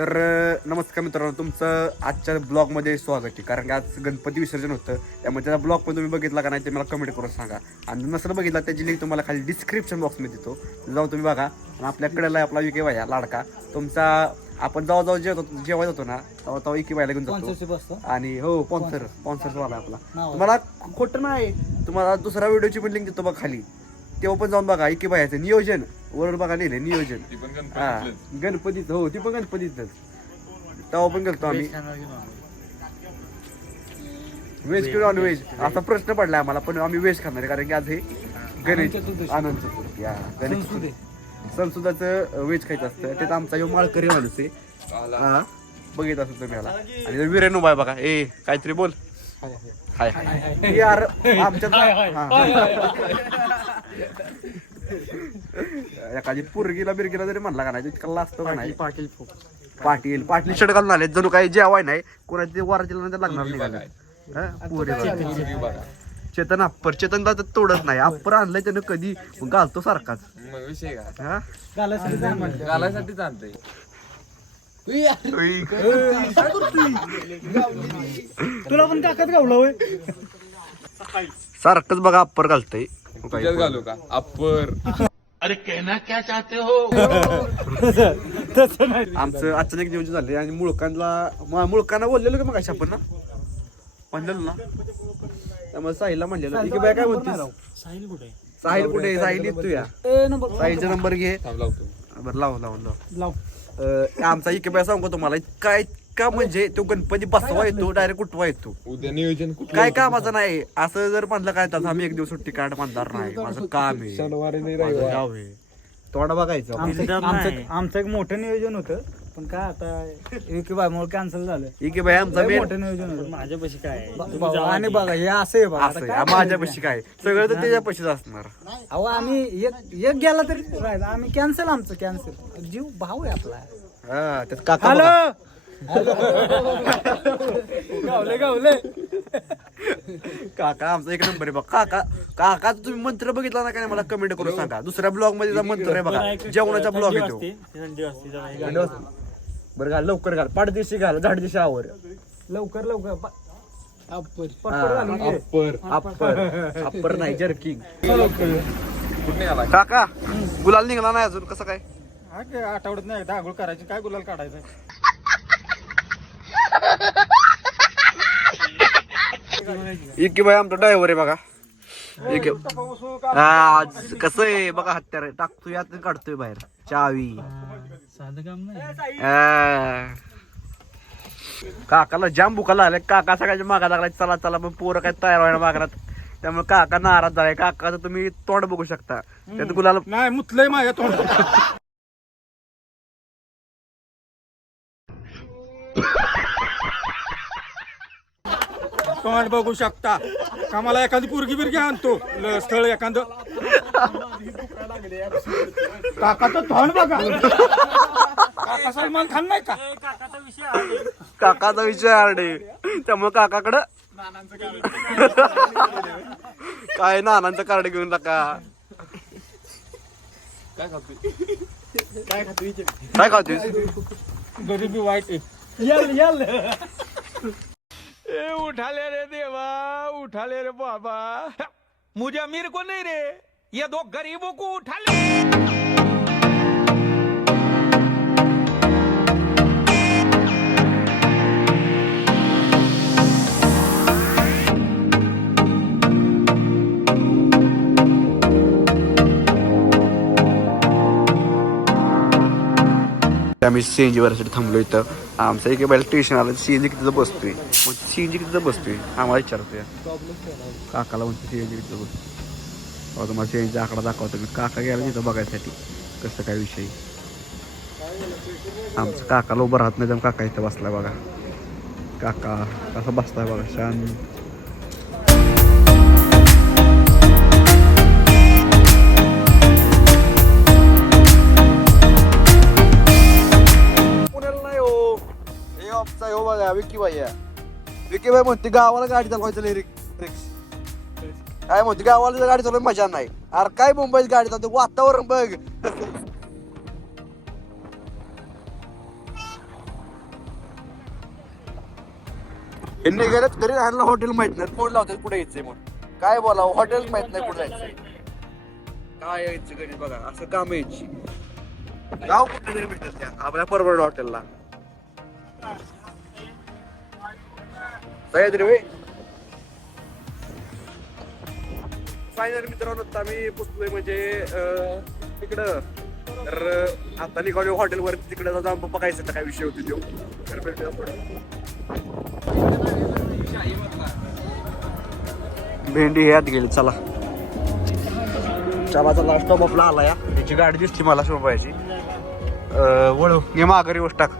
तर नमस्कार मित्रांनो, तुमचं आजच्या ब्लॉगमध्ये स्वागत आहे. कारण की आज गणपती विसर्जन होतं, त्यामुळे त्याचा ब्लॉग पण तुम्ही बघितला का नाही ते मला कमेंट करून सांगा. आणि नसेल बघितला त्याची लिंक तुम्हाला खाली डिस्क्रिप्शन बॉक्समध्ये देतो, जाऊन तुम्ही बघा. आणि आपल्याकडे आपला विके भाया लाडका तुमचा, आपण जाऊ जेवायला होतो ना तेव्हा विके भाईला घेऊन जातो. आणि हो स्पॉन्सर वाला आपला. तुम्हाला खोटं नाही, तुम्हाला दुसरा व्हिडिओची पण लिंक देतो बघा खाली, तेव्हा पण जाऊन बघा. विके भाईचं नियोजन वर बघा लिहिले नियोजन. हा गणपतीच, हो ती पण गणपतीच. तेव्हा पण गेलतो आम्ही. व्हेज किंवा नॉन व्हेज असा प्रश्न पडला आम्हाला, पण आम्ही व्हेज खाणार आहे. कारण की आज हे गणेश आनंद चतुर्थी, गणेश सणसुद्धाचं व्हेज खायचं असतं. त्यात आमचा यो माळकरी माणूस आहे. हा बघित असं तुम्ही याला. आणि विरेन उभा आहे बघा. ए काहीतरी बोल. हाय हाय यार आमच्यात एखादी पुरगीला बिरगीला जरी म्हणला का नाही इतका असतो का नाही. पाटील शर्ट घालून आले जणू काही जेवाय नाही कोणाची ते वरातीला लागणार नाही. चेतन अप्पर, चेतनला तर तोडत नाही. अप्पर आणलंय त्यानं कधी घालतो सारखाच. तुला पण काकात गावला होय सारखंच बघा अप्पर घालतय. घालू का अप्पर? अरे कहना क्या चाहते हो? तसं नाही. आमचं अचानक नियोजन झाले आणि मुळकांना बोललेलो का मग अशा आपण ना म्हणलेलो ना, त्यामुळे साहिलला म्हणलेलो की बाय काय म्हणतेस. साहिल कुठे साहिल कुठे? साहिल येतो या. साहिलचा नंबर घे. बरं लाव. आमचा इके बाय सांगू तुम्हाला, इतका म्हणजे तो गणपती बसवा येतो डायरेक्ट उठवा येतो. उद्या नियोजन काय कामाचं नाही. असं जर म्हणलं काय तर आम्ही एक दिवस सुट्टी काढ म्हणणार नाही. माझं काम आहे, माझं गाव आहे, तोंड बघायचं. आमचं एक मोठं नियोजन होतं, पण काय आता विकी बायमुळे कॅन्सल झालं. इके बाय आमचा मोठं नियोजन होतं माझ्यापाशी. काय आणि बघा हे असं आहे बघा. असं आहे, माझ्यापाशी काय सगळं तर त्याच्यापाशीच असणार. अहो आम्ही एक गेला तरी राहिला, आम्ही कॅन्सल. आमचं कॅन्सल. जीव भाव आहे आपला. हा त्यात काका बघा. गावले काका आमचा एक नंबर आहे बघा. काका तुम्ही मंत्र बघितला ना काय मला कमेंट करून सांगा. दुसऱ्या ब्लॉग मध्ये मंत्र आहे बघा, जेवणाचा ब्लॉग येतो. बरं घाल, लवकर घाल, पाठदिशी घाल, झाडदिशी आवर. लवकर अप्पर नाही जर्किंग. कुठे निघाला? काका गुलाल निघाला नाही अजून, कसं काय? आठवड्यात नाही आंघोळ करायची, काय गुलाल काढायचं. इके बाई आमचा ड्रायव्हर आहे बघा. इके आज कसं आहे बघा, हत्यार टाकतोय यात काढतोय बाहेर. चावी साधं काम नाही. काकाला जाम भुकाला आलाय. काका सगळ्याच्या मागा लागलाय, चला चला. मग पोरं काय तयार व्हायला मागणार, त्यामुळे काका नाराज झालाय. काकाचं तुम्ही तोंड बघू शकता. त्यात गुलाल नाही मुतलंय माझ्या तोंड. तोंड बघू शकता का? मला एखादी पोरगी बिरगी आणतो स्थळ एखादं. काकाचं तोंड बघा. काका सलमान खान नाही का? काकाचा विषय आरडे, त्यामुळे काकाकडं काय नानांचं कार्ड घेऊन टाका. काय खातोय? गरिबी वाईट आहे. उठा ले रे देवा, उठा ले रे बाबा. मुझे अमीर को नहीं रे, ये दो गरीबों को उठा ले. आम्ही सीएनजी वरसाठी थांबलो इथं. आमचं एक बैल स्टेशन आलं, सीएनजी तिथं बसतोय. मग सीएनजी तिथं बसतोय, आम्हाला विचारतोय. काकाला म्हणतो सीएनजी तिथं बसतो. तुम्हाला सीएनजी आकडा दाखवतो मी. काका गेला तिथं बघायसाठी कसं काय विषय. आमचं काकाला उभं राहत नाही, त्यामुळे काका इथं बसलाय बघा. काका कसा बसलाय बघा शांत. विकी बाई म्हणते गावाला गाडी चालवायचं रिक्स. काय म्हणते गावाला गाडी चालवायची मजा नाही. अरे काय मुंबईत गाडी चालते, वातावरण बघ. यांनी गेल्यात घरी राहायला हॉटेल माहित नाही, फोन लावतात कुठे यायचंय म्हणून. काय बोलावं, हॉटेल माहित नाही कुठे जायचंय. काय यायचं घरी बघा, असं काम यायची. गाव कुठे तरी भेटत त्या आपल्या परवड हॉटेलला. सह्याद्री वे फायनल मित्रांनो, आता आम्ही पुसतोय म्हणजे तिकडं. तर आता निघालो हॉटेलवर, तिकडे जाऊन बघायचं तर काय विषय होती तो. भेंडी हे आत गेली. चला चला स्टॉप आपला आला या. त्याची गाडी दिसते मला शोभायची. वळू ये माघारी गोष्ट टाक.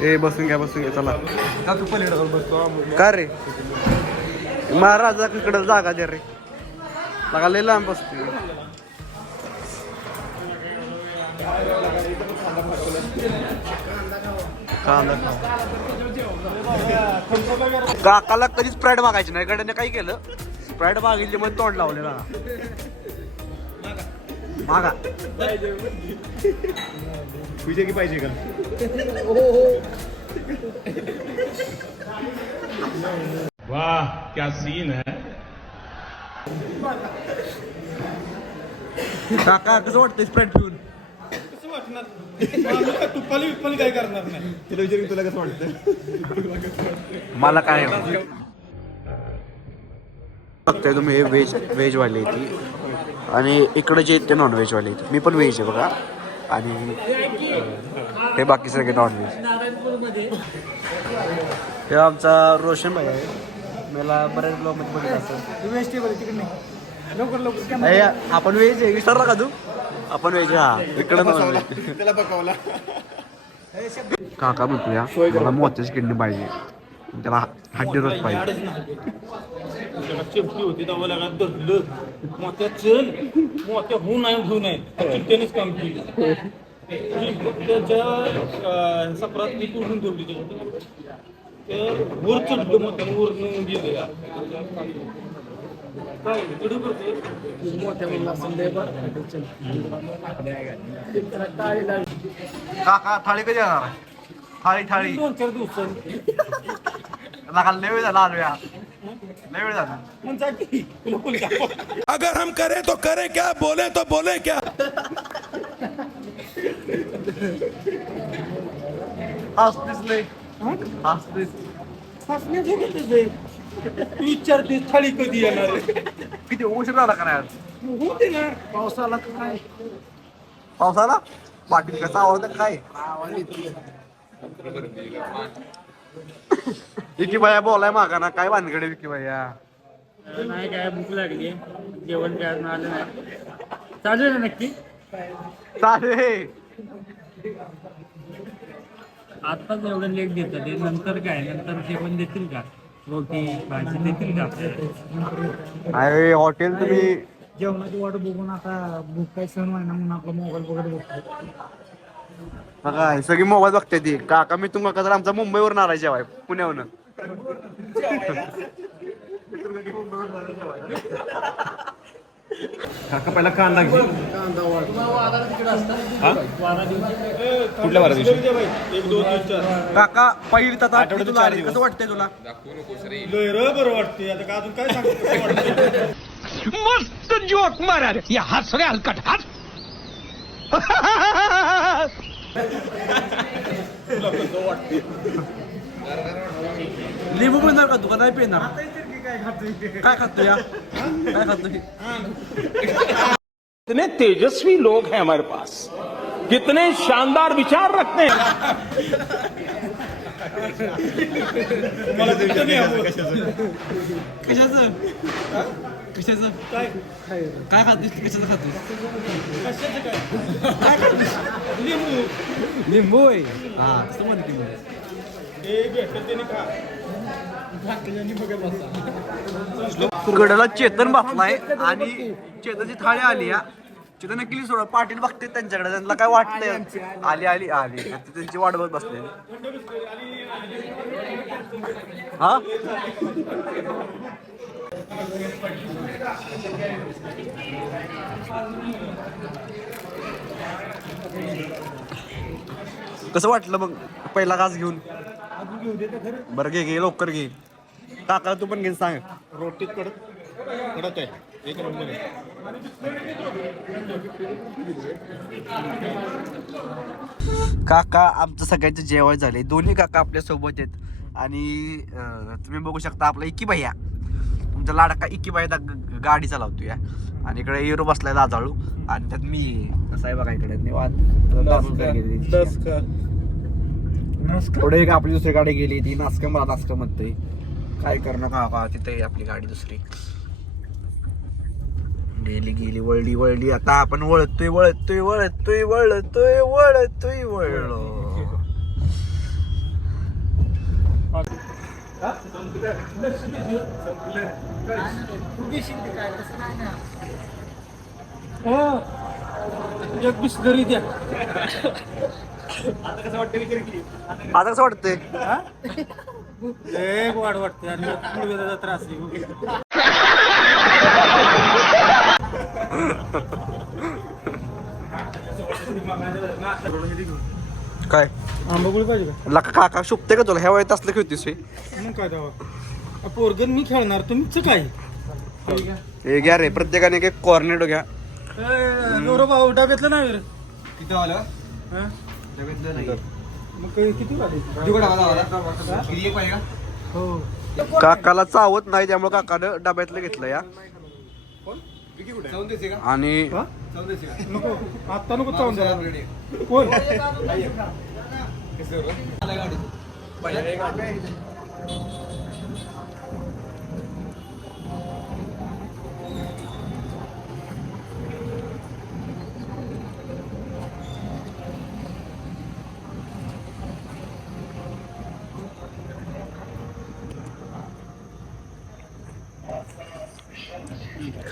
ए बसून घ्या चला. का रे महाराजा इकडं जागा दे रे. लगा लय लांब बसतो. काकाला कधीच स्प्राईट मागायची नाही. गड्याने काय केलं, स्प्राईट मागितली मग तोंड लावले ना. मागा तुझे की पाहिजे का? वाह क्या सीन है. काका कसं वाटतं स्प्राईट पिऊन? तुला काय करणार नाही. तिला विचारून तुला कसं वाटतं? मला काय बघताय तुम्ही, हे व्हेज वाले ती आणि इकडे जे ते नॉन व्हेज वाले आहेत. मी पण व्हेज आहे बघा. आणि हे बाकी सगळे नॉन व्हेज. हे आमचा रोशन भाई आहे. मला बऱ्याच ब्लॉग मध्ये बघितलं असं. व्हेजिटेबल तिकडे नाही. लवकर अरे आपण व्हेज आहे, विसरला का तू? आपण व्हेज. हा इकडे नॉन व्हेज. त्याला बघावला. काका म्हणतोया मला मोत्याची किडनी पाहिजे, त्याला हड्डी रोज पाहिजे. चिमटी होती तेव्हा लागला धरलं. मोत्या चल मोत्या होऊ नये चिमट्यानेच काम केलं. त्याच्या सपरात मी तोडून ठेवली. त्याच्यात वर चढलं मोत्याने, वर नेऊन गेलं. काय काका थाळी कधी येणार? थाळी 2-4 दिवसांनी लय वेळ झाला आलोया. लय वेळ झाला. अगर हम करें तो करें क्या, बोले तो बोले क्या. हसतीस लय. हसतीस. विचारते थाळी कधी येणार आहे. किती उशीर झाला का नाही? होते ना पावसाला काय पावसाला पाटील कसा आवडतं काय? विकी भैया बोलाय मागा ना, काय भानगडे विकी भैया? नाही काय भूक लागली, जेवण काय अजून आलं नाही. चालू आहे ना नक्की? चालेल. आत्ताच एवढं लेट देतात ते, नंतर काय, नंतर जेवण देतील का? रोटी भाजी देतील का? अरे हॉटेल तुम्ही जेवणाची वाट बघून आता भूक काय सण व्हायना म्हणून आपला मोबाईल बघत बघतो. बघा हे सगळी मोबाईल बघते ती. काका मी तुम्हाला तर आमचा मुंबईवरून आलाय जेवाय, पुण्यावरून. काका पहिला कांदा घे. कुठल्या वारा दिवशी? 1, 2, 3, 4 काका पहिली तर आठवड्यातून तुला 4 आली. दिवस. कसं वाटतंय तुला? बरं वाटते. आता का अजून काय सांगतो? मस्त जोक मारा रे. या हस रे हलकट हस. लिंबू पिणार का तू? का नाही पिणार? काय खातो या? काय खातोय? कितने तेजस्वी लोग हैं हमारे पास, कितने शानदार विचार रखते हैं. कशाचं कशाचं काय काय खातोस? कशाचं खातोस? काय खातोस? लिंबू आहे. हा तसं म्हणते की मी. गडाला चेतन बापलाय आणि चेतनची थाळी आली. या चेतन नक्की सोडा. पाटील बघते त्यांच्याकडे, त्यांना काय वाटतंय. आली त्यांची वाट बघत बसले. हा कसं वाटलं मग पहिला घास घेऊन? बरं घे लवकर घे. काका तू पण घे सांग. रोटी कडक आहे एक नंबर आहे. काका आमचं सगळ्यांचं जेवण झाले. दोन्ही काका आपल्या सोबत आहेत आणि तुम्ही बघू शकता आपला इकी भैया, तुमचा लाडका इकी भैया गाडी चालवतो या. आणि इकडे हिरो बसलाय दादाळू आणि त्यात मी कसं आहे बघा इकडे निवांत. पुढे एक आपली दुसरी गाडी गेली ती नासका, मला नासका म्हणते काय करणं का तिथे आपली गाडी दुसरी गेली वळली. आता आपण वळतोय वळलो. एक बिस्लरी द्या. आता कसं वाटतंय? एक वाढ वाटते आणि मुळव्याधाचा त्रास आहे. काय आंबागुळी पाहिजे का? लका काका शुभते का तुला ह्या वयात असलं खेळतीस? मग काय दावा पोरगन मी खेळणार तुमचं काय? हे घ्या रे, प्रत्येकाने एक कॉर्नेटो घ्या. गौरव भाऊ डब्यातलं नाही रे. किती आलं? हं? नाही मग किती वाढे? हो. काकाला चावत नाही त्यामुळे काकानं डब्यातलं घेतलं या. आणि नको आता नको चावून द्या. कोण?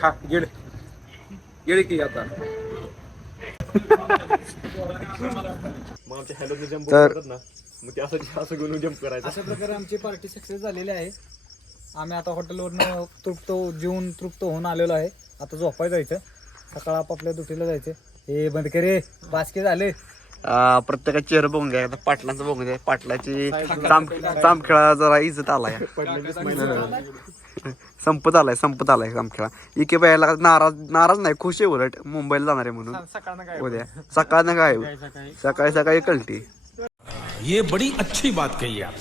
खा गेड की आता. मग आमच्या हॅलो जम्प तर- करतात ना, मग ते असं घेऊन जम्प करायचं. अशा प्रकारे आमची पार्टी सक्सेस झालेली आहे. आम्ही आता हॉटेलवरनं तृप्त होऊन आलेलो आहे. आता झोपाय जायचं, सकाळ आपापल्या ड्युटीला जायचं. हे बंद करे बासके झाले. प्रत्येकाचे चेहरा बघून घ्या. आता पाटलांचं बघून घ्या. पाटलाची चामखेळा जरा इज्जत आलाय, संपत आलाय चामखेळा. इके बायला नाराज नाही, खुश आहे. उलट मुंबईला जाणार आहे म्हणून उद्या सकाळनं काय सकाळी कळते. ये बड़ी अच्छी बात कही आप.